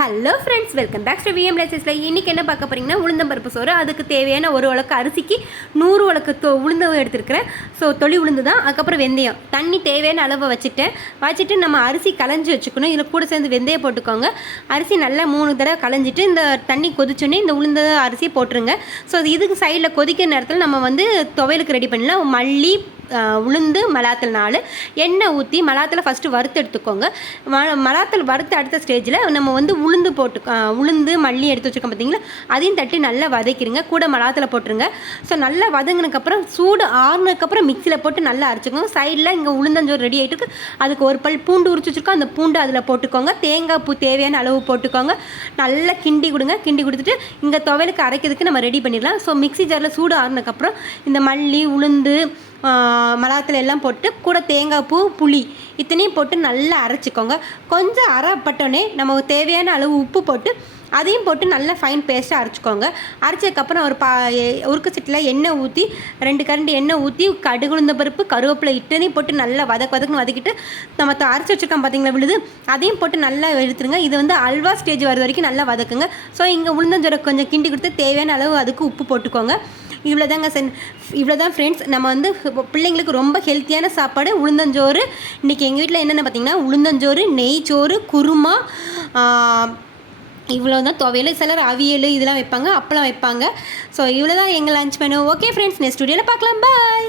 Hello friends welcome back to VM லெசஸில் இன்றைக்கி என்ன பார்க்க போகிறீங்கன்னா உளுந்தம்பருப்பு சோறு. அதுக்கு தேவையான ஒரு உலக்கு அரிசிக்கு நூறு உலக்கு தொ உளுந்து எடுத்துருக்கிறேன். ஸோ தொளி உளுந்து தான். அதுக்கப்புறம் வெந்தயம். தண்ணி தேவையான அளவை வச்சுட்டேன். வச்சுட்டு நம்ம அரிசி களைஞ்சி வச்சுக்கணும். இதில் கூட சேர்ந்து வெந்தயம் போட்டுக்கோங்க. அரிசி நல்லா மூணு தடவை களைஞ்சிட்டு இந்த தண்ணி கொதிச்சோடனே இந்த உளுந்த அரிசியை போட்டுருங்க. ஸோ இதுக்கு சைடில் கொதிக்கிற நேரத்தில் நம்ம வந்து துவையலுக்கு ரெடி பண்ணலாம் மல்லி உளுந்து மலாத்தல் நாலு. எண்ணெய் ஊற்றி மலாத்தில் ஃபஸ்ட்டு வறுத்து எடுத்துக்கோங்க. ம மலாத்தல் வறுத்து அடுத்த ஸ்டேஜில் நம்ம வந்து உளுந்து போட்டு உளுந்து மல்லி எடுத்து வச்சுருக்கோம் பார்த்தீங்களா அதையும் தட்டி நல்லா வதக்கிடுங்க கூட மலாத்தில் போட்டுருங்க. ஸோ நல்லா வதங்கினதுக்கப்புறம் சூடு ஆறுனதுக்கப்புறம் மிக்சியில் போட்டு நல்லா அரைச்சிக்கோங்க. சைடில் இங்கே உளுந்தஞ்சோறு ரெடி ஆகிட்டு அதுக்கு ஒரு பல் பூண்டு உரிச்சு வச்சுருக்கோம். அந்த பூண்டு அதில் போட்டுக்கோங்க. தேங்காய் பூ தேவையான அளவு போட்டுக்கோங்க. நல்லா கிண்டி கொடுங்க. கிண்டி கொடுத்துட்டு இங்கே துவையலுக்கு அரைக்கிறதுக்கு நம்ம ரெடி பண்ணிடலாம். ஸோ மிக்ஸி ஜாரில் சூடு ஆறுனதுக்கப்புறம் இந்த மல்லி உளுந்து மிளகாத்தில் எல்லாம் போட்டு கூட தேங்காய் பூ புளி இத்தனையும் போட்டு நல்லா அரைச்சிக்கோங்க. கொஞ்சம் அரைப்பட்டோன்னே நமக்கு தேவையான அளவு உப்பு போட்டு அதையும் போட்டு நல்லா ஃபைன் பேஸ்ட்டாக அரைச்சிக்கோங்க. அரைச்சதுக்கப்புறம் ஒரு பா எ- உருக்கு சட்டியில் எண்ணெய் ஊற்றி ரெண்டு கரண்டி எண்ணெய் ஊற்றி கடுகு உளுந்த பருப்பு கருவேப்பிலை இட்டனையும் போட்டு நல்லா வதக்கு வதக்குன்னு வதக்கிட்டு நம்ம த- அரைச்சி வச்சுருக்கோம் பார்த்தீங்களா விழுது? அதையும் போட்டு நல்லா எடுத்துருங்க. இது வந்து அல்வா ஸ்டேஜ் வர வரைக்கும் நல்லா வதக்குங்க. ஸோ இங்கே உளுந்தஞ்சோரை கொஞ்சம் கிண்டி கொடுத்து தேவையான அளவு அதுக்கு உப்பு போட்டுக்கோங்க. இவ்வளோதாங்க சென் இவ்வளோ தான் ஃப்ரெண்ட்ஸ் நம்ம வந்து பிள்ளைங்களுக்கு ரொம்ப ஹெல்த்தியான சாப்பாடு உளுந்தஞ்சோறு. இன்றைக்கி எங்கள் வீட்டில் என்னென்ன பார்த்தீங்கன்னா உளுந்தஞ்சோறு நெய்ச்சோறு குருமா இவ்வளோ தான் துவையல் சிலர் அவியல் இதெல்லாம் வைப்பாங்க அப்பளம் வைப்பாங்க. ஸோ இவ்வளோ தான் எங்கள் lunch menu okay friends next வீடியோவில் பார்க்கலாம். பாய்